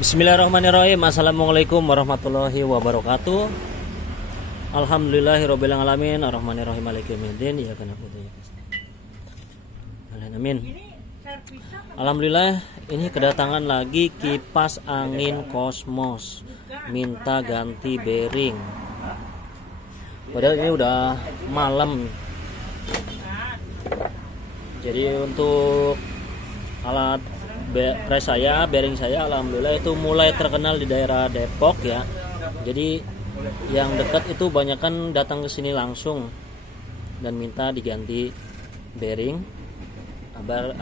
Bismillahirrahmanirrahim. Assalamualaikum warahmatullahi wabarakatuh. Alhamdulillahirabbil alamin, arrahmanirrahim, maliki yaumiddin. Iyyaka na'budu wa iyyaka nasta'in. Amin. Alhamdulillah, ini kedatangan lagi kipas angin Cosmos. Minta ganti bearing. Padahal ini udah malam. Jadi untuk alat bearing saya alhamdulillah itu mulai terkenal di daerah Depok ya. Jadi yang dekat itu banyakan datang ke sini langsung dan minta diganti bearing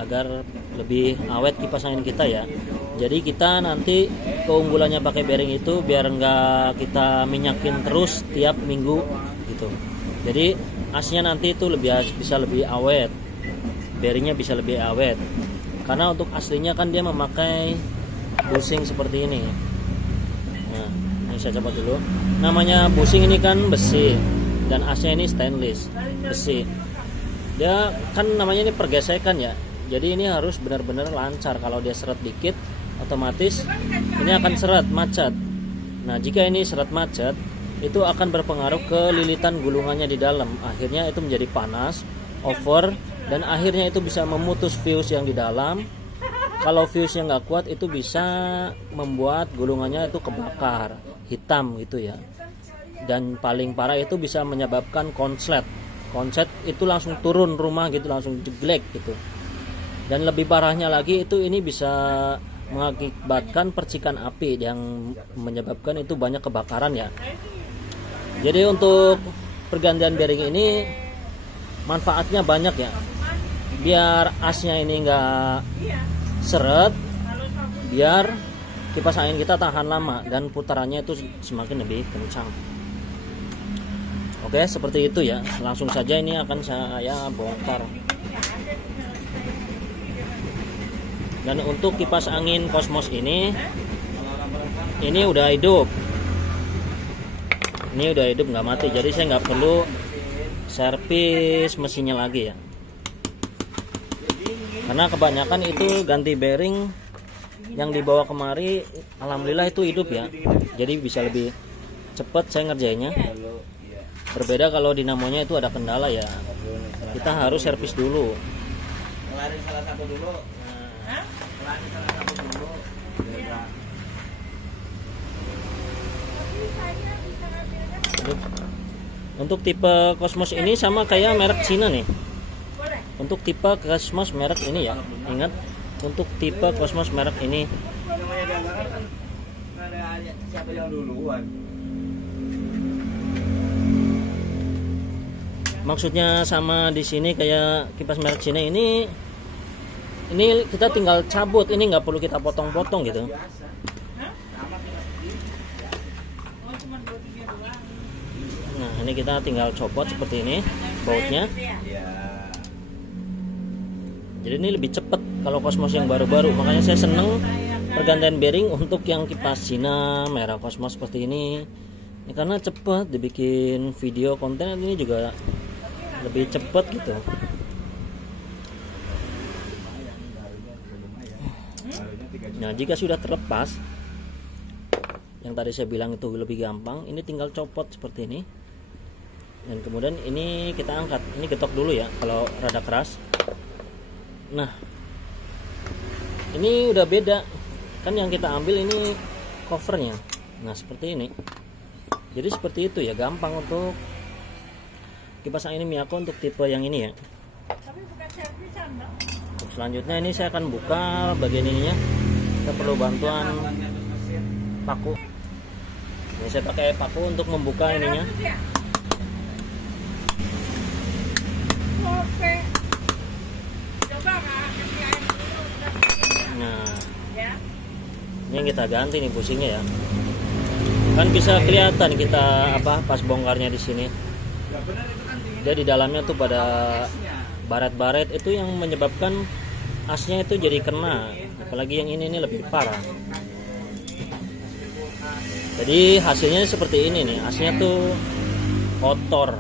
agar lebih awet kipas angin kita ya. Jadi kita nanti keunggulannya pakai bearing itu biar enggak kita minyakin terus tiap minggu gitu. Jadi asnya nanti itu bisa lebih awet, bearingnya bisa lebih awet. Karena untuk aslinya kan dia memakai bushing seperti ini. Nah, ini saya coba dulu. Namanya bushing ini kan besi dan asnya ini stainless besi. Dia kan namanya ini pergesekan ya. Jadi ini harus benar-benar lancar. Kalau dia seret dikit, otomatis ini akan seret macet. Nah, jika ini seret macet, itu akan berpengaruh ke lilitan gulungannya di dalam. Akhirnya itu menjadi panas, over, dan akhirnya itu bisa memutus fuse yang di dalam. Kalau fuse yang nggak kuat itu bisa membuat gulungannya itu kebakar hitam gitu ya. Dan paling parah itu bisa menyebabkan konslet itu langsung turun rumah gitu, langsung jeglek gitu. Dan lebih parahnya lagi itu ini bisa mengakibatkan percikan api yang menyebabkan itu banyak kebakaran ya. Jadi untuk pergantian bearing ini manfaatnya banyak ya. Biar asnya ini enggak seret, biar kipas angin kita tahan lama dan putarannya itu semakin lebih kencang. Oke, seperti itu ya. Langsung saja ini akan saya bongkar. Dan untuk kipas angin Cosmos ini udah hidup. Ini udah hidup, nggak mati. Jadi saya nggak perlu servis mesinnya lagi ya. Karena kebanyakan itu ganti bearing yang dibawa kemari alhamdulillah itu hidup ya. Jadi bisa lebih cepat saya ngerjainnya. Berbeda kalau dinamonya itu ada kendala ya. Kita harus servis dulu. Untuk tipe Cosmos ini sama kayak merek Cina nih. Untuk tipe Cosmos merek ini ya, ingat untuk tipe Cosmos merek ini. Maksudnya sama di sini kayak kipas merek Cina ini kita tinggal cabut, ini nggak perlu kita potong-potong gitu. Nah, ini kita tinggal copot seperti ini bautnya. Jadi ini lebih cepat kalau Cosmos yang baru-baru. Makanya saya seneng pergantian bearing untuk yang kipas Cina merah Cosmos seperti ini. Ini karena cepat dibikin video konten ini juga lebih cepat gitu. Nah, jika sudah terlepas, yang tadi saya bilang itu lebih gampang. Ini tinggal copot seperti ini. Dan kemudian ini kita angkat. Ini getok dulu ya kalau rada keras. Nah, ini udah beda. Kan yang kita ambil ini covernya. Nah, seperti ini. Jadi seperti itu ya, gampang untuk kipas angin Miyako untuk tipe yang ini ya. Untuk selanjutnya ini saya akan buka bagian ininya. Kita perlu bantuan paku. Ini saya pakai paku untuk membuka ininya. Nah, ini yang kita ganti nih bushingnya ya. Kan bisa kelihatan kita pas bongkarnya di sini. Dia di dalamnya tuh pada baret-baret itu yang menyebabkan asnya itu jadi kena. Apalagi yang ini lebih parah. Jadi hasilnya seperti ini nih. Asnya tuh kotor.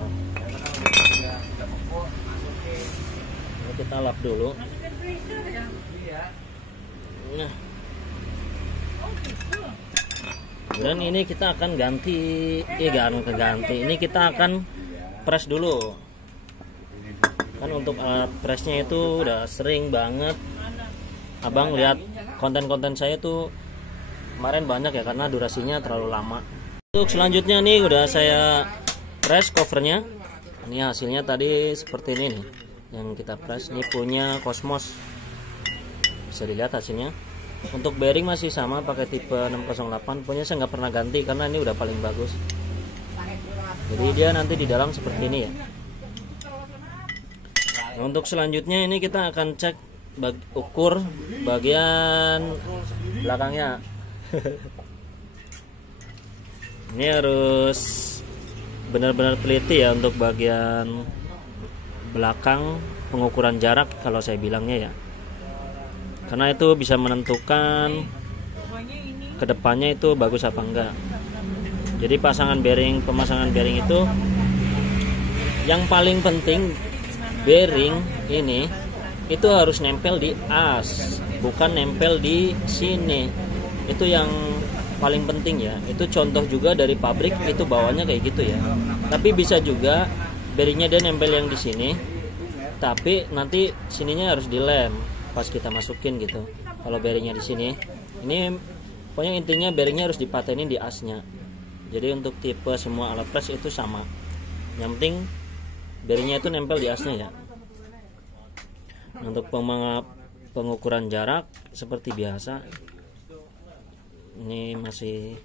Ini kita lap dulu. Nah, Dan ini kita akan ganti, ini kita akan press dulu. Kan untuk alat pressnya itu udah sering banget abang lihat konten-konten saya tuh kemarin banyak ya, karena durasinya terlalu lama. Untuk selanjutnya nih udah saya press covernya. Ini hasilnya tadi seperti ini nih, yang kita press. Ini punya Cosmos, bisa dilihat hasilnya. Untuk bearing masih sama, pakai tipe 608. Punya saya nggak pernah ganti karena ini udah paling bagus. Jadi dia nanti di dalam seperti ini ya. Nah, untuk selanjutnya ini kita akan cek ukur bagian belakangnya. Ini harus benar-benar teliti ya untuk bagian belakang pengukuran jarak kalau saya bilangnya ya. Karena itu bisa menentukan kedepannya itu bagus apa enggak. Jadi pemasangan bearing itu yang paling penting, bearing ini itu harus nempel di as, bukan nempel di sini. Itu yang paling penting ya. Itu contoh juga dari pabrik itu bawahnya kayak gitu ya. Tapi bisa juga bearingnya dia nempel yang di sini, tapi nanti sininya harus dilem pas kita masukin gitu. Kalau bearingnya di sini, ini pokoknya intinya bearingnya harus dipatenin di asnya. Jadi untuk tipe semua alat press itu sama. Yang penting bearingnya itu nempel di asnya ya. Untuk pengukuran jarak seperti biasa, ini masih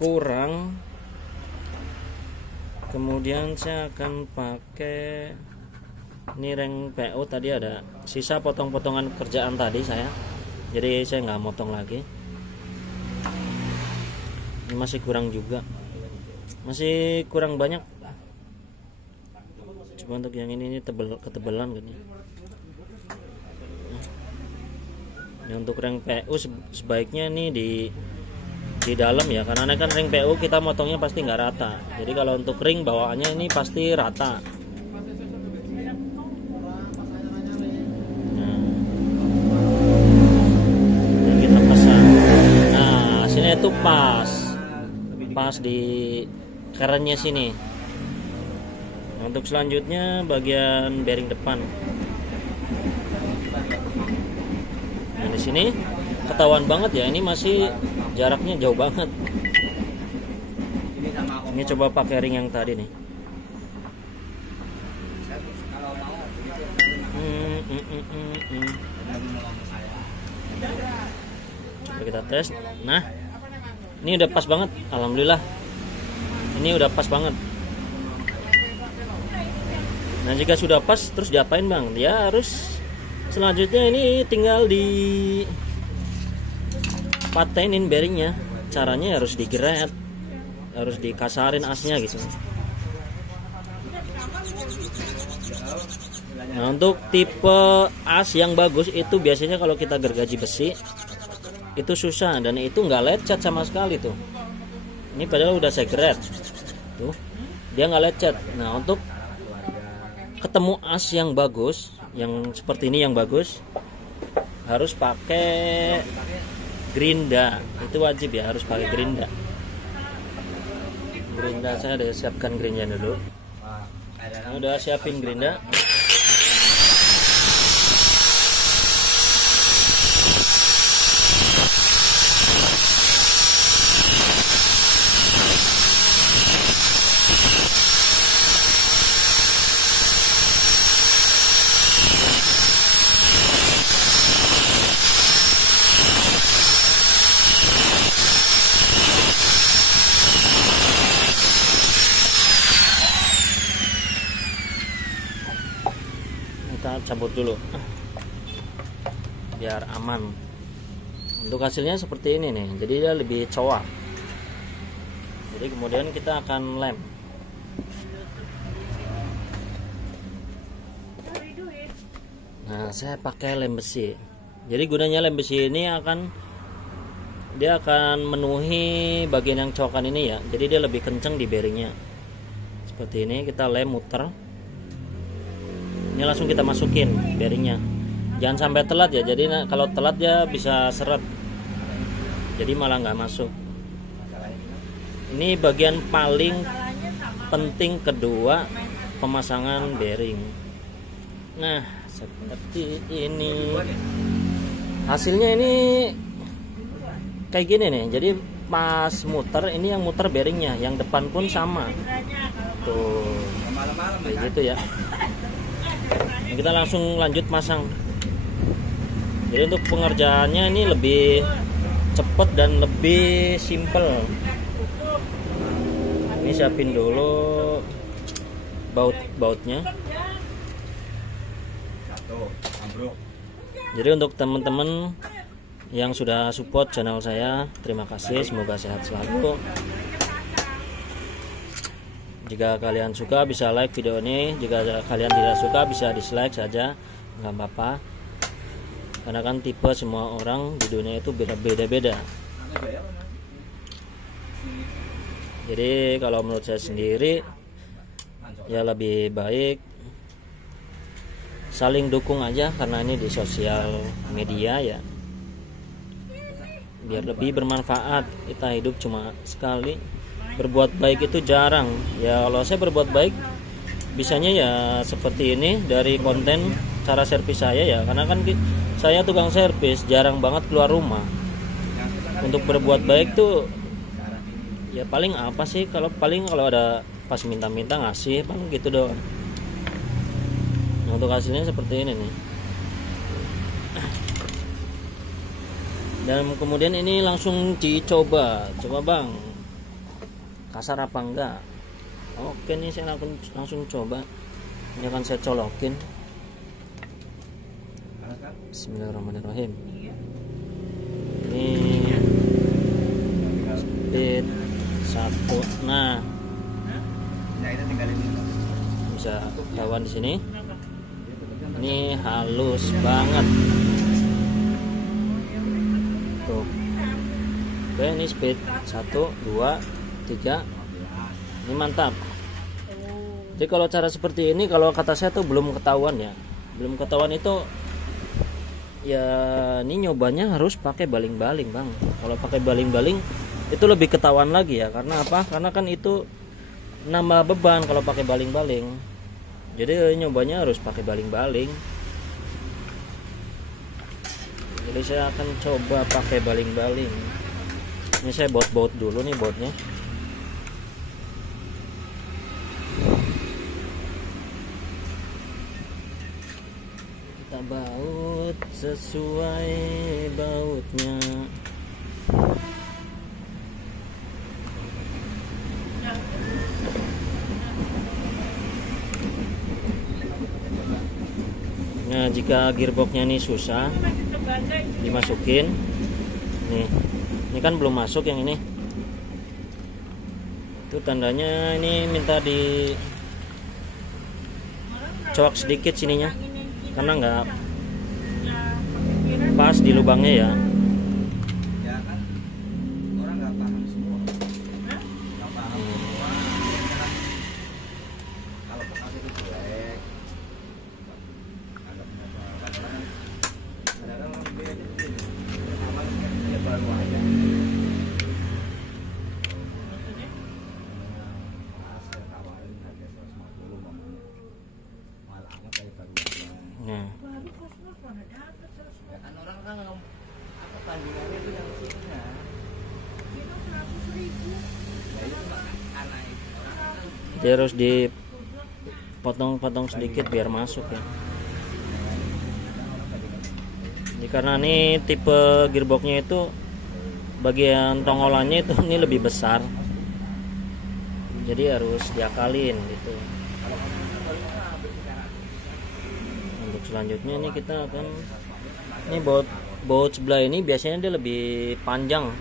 kurang. Kemudian saya akan pakai ini ring PU. Tadi ada sisa potong-potongan kerjaan tadi saya, jadi saya nggak motong lagi. Ini masih kurang juga, masih kurang banyak. Coba untuk yang ini ketebalan kan ya. Nah, untuk ring PU sebaiknya ini di dalam ya, karena kan ring PU kita motongnya pasti nggak rata. Jadi kalau untuk ring bawaannya ini pasti rata. Itu pas di kerennya sini. Nah, untuk selanjutnya bagian bearing depan. Nah, di sini ketahuan banget ya, ini masih jaraknya jauh banget. Ini coba pakai ring yang tadi nih. Coba kita tes. Nah, ini udah pas banget, alhamdulillah. Ini udah pas banget. Nah, jika sudah pas, terus diapain bang? Dia harus selanjutnya ini tinggal di patenin bearingnya. Caranya harus digeret, harus dikasarin asnya gitu. Nah, untuk tipe as yang bagus itu biasanya kalau kita gergaji besi itu susah, dan itu nggak lecet sama sekali tuh. Ini padahal udah saya geret tuh, dia nggak lecet. Nah, untuk ketemu as yang bagus, yang seperti ini yang bagus, harus pakai gerinda. Itu wajib ya, harus pakai gerinda. Gerinda saya udah siapkan gerinda dulu. Ini udah siapin gerinda. Kita cabut dulu biar aman. Untuk hasilnya seperti ini nih, jadi dia lebih coak. Jadi kemudian kita akan lem. Nah, saya pakai lem besi. Jadi gunanya lem besi ini dia akan memenuhi bagian yang coakan ini ya. Jadi dia lebih kenceng di bearingnya. Seperti ini, kita lem muter. Ini langsung kita masukin bearingnya. Jangan sampai telat ya. Jadi kalau telat ya bisa seret. jadi malah nggak masuk. Ini bagian paling penting kedua pemasangan bearing. Nah, seperti ini hasilnya. Ini kayak gini nih. Jadi pas muter, ini yang muter bearingnya, yang depan pun sama tuh, kayak gitu ya. Nah, kita langsung lanjut masang. Jadi untuk pengerjaannya ini lebih cepet dan lebih simple. Ini siapin dulu bautnya. Jadi untuk teman-teman yang sudah support channel saya, terima kasih, semoga sehat selalu. Jika kalian suka bisa like video ini, jika kalian tidak suka bisa dislike saja, nggak apa-apa. Karena kan tipe semua orang di dunia itu beda-beda. Jadi kalau menurut saya sendiri ya lebih baik saling dukung aja, karena ini di sosial media ya, biar lebih bermanfaat. Kita hidup cuma sekali, berbuat baik itu jarang ya. Kalau saya berbuat baik bisanya ya seperti ini dari konten cara servis saya ya, karena kan saya tukang servis, jarang banget keluar rumah. Untuk berbuat baik tuh ya paling apa sih, kalau ada pas minta-minta ngasih, paling gitu doang. Nah, untuk hasilnya seperti ini nih. Dan kemudian ini langsung dicoba, bang, kasar apa enggak. Oke, nih saya langsung coba. Ini akan saya colokin. Bismillahirrahmanirrahim. Ini speed 1. Nah, bisa ketahuan di sini. Ini halus banget. Tuh. Oke, ini speed 1, 2, 3. Ini mantap. Jadi kalau cara seperti ini, kalau kata saya tuh belum ketahuan ya. Belum ketahuan itu ya, ini nyobanya harus pakai baling-baling, Bang. Kalau pakai baling-baling itu lebih ketahuan lagi ya. Karena apa? Karena kan itu nambah beban kalau pakai baling-baling. Jadi nyobanya harus pakai baling-baling. Jadi saya akan coba pakai baling-baling. Ini saya baut-baut dulu nih bautnya. Kita baut sesuai bautnya. Nah, jika gearboxnya ini susah dimasukin, nih, ini kan belum masuk yang ini, itu tandanya ini minta di coak sedikit sininya, karena nggak pas di lubangnya ya. Nah, jadi harus dipotong-potong sedikit biar masuk ya. Jadi karena ini tipe gearboxnya itu bagian tongolannya itu ini lebih besar, jadi harus diakalin gitu. Untuk selanjutnya ini kita akan, ini baut sebelah ini biasanya dia lebih panjang.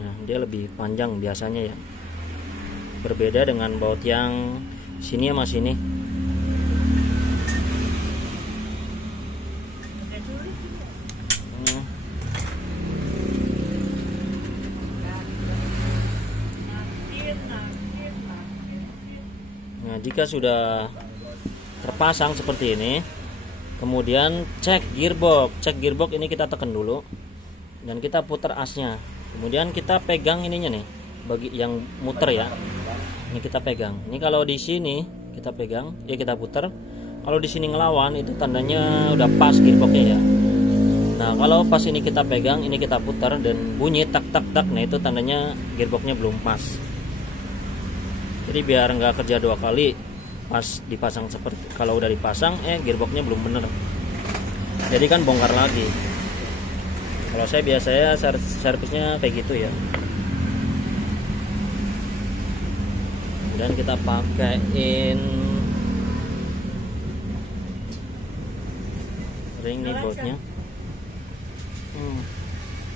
Nah, dia lebih panjang biasanya ya, berbeda dengan baut yang sini sama sini. Nah, jika sudah terpasang seperti ini, kemudian cek gearbox. Ini kita tekan dulu. dan kita putar asnya. Kemudian kita pegang ininya nih, bagi yang muter ya. Ini kita pegang. Ini kalau di sini kita pegang, ya kita putar. Kalau di sini ngelawan itu tandanya udah pas gearboxnya ya. Nah kalau pas ini kita pegang, ini kita putar dan bunyi tak tak tak, nah itu tandanya gearboxnya belum pas. Jadi biar nggak kerja dua kali, pas dipasang seperti kalau udah dipasang gearboxnya belum bener, jadi kan bongkar lagi. Kalau saya biasanya servisnya kayak gitu ya. Kemudian kita pakein ring nih bautnya.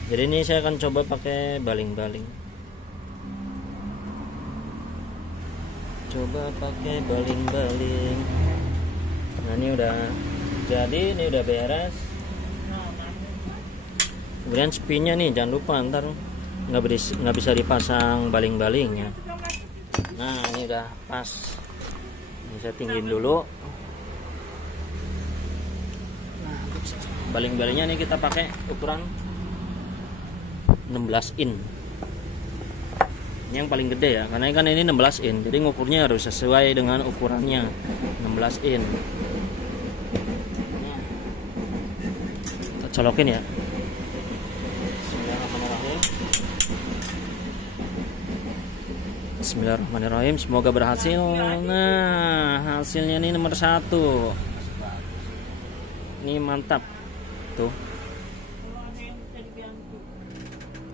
Jadi ini saya akan coba pakai baling-baling. Coba pakai baling-baling. Nah ini udah jadi, ini udah beres. Kemudian spinnya nih jangan lupa, ntar nggak bisa dipasang baling-balingnya. Nah ini udah pas. Ini saya tinggiin dulu. Nah, baling-balingnya nih kita pakai ukuran 16 in. Ini yang paling gede ya, karena kan ini 16 in, jadi ngukurnya harus sesuai dengan ukurannya 16 in. Kita colokin ya. Bismillahirrahmanirrahim. Semoga berhasil. Nah hasilnya ini nomor 1. Ini mantap tuh.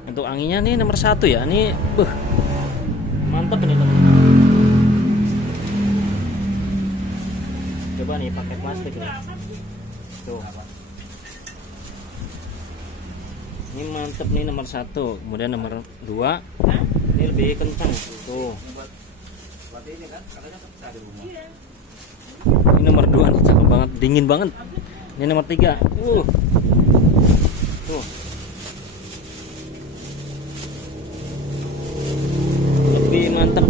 Untuk anginnya nih nomor 1 ya. Ini mantap ini teman-teman. Coba nih pakai plastik nih. Tuh. Ini mantap nih nomor 1. Kemudian nomor 2 ini lebih kencang tuh. Ini nomor 2 nih, cakep banget, dingin banget. Ini nomor 3. Tuh. Lebih mantap.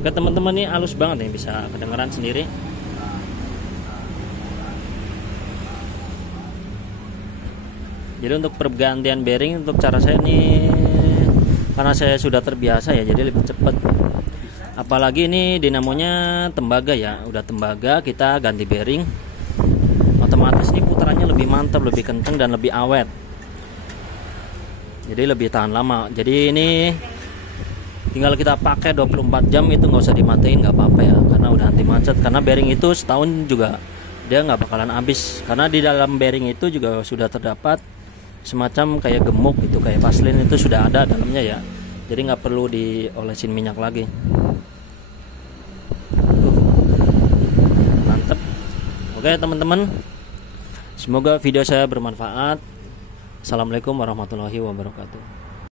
Ke teman-teman nih halus banget nih, bisa kedengeran sendiri. Jadi untuk pergantian bearing, untuk cara saya nih, karena saya sudah terbiasa ya, jadi lebih cepat. Apalagi ini dinamonya tembaga ya, udah tembaga, kita ganti bearing, otomatis ini putarannya lebih mantap, lebih kenceng dan lebih awet. Jadi lebih tahan lama. Jadi ini tinggal kita pakai 24 jam, itu nggak usah dimatiin, nggak apa-apa ya, karena udah anti macet. Karena bearing itu setahun juga dia nggak bakalan habis, karena di dalam bearing itu juga sudah terdapat semacam kayak gemuk itu, kayak vaselin itu sudah ada dalamnya ya, jadi nggak perlu diolesin minyak lagi. Mantep. Oke teman-teman, semoga video saya bermanfaat. Assalamualaikum warahmatullahi wabarakatuh.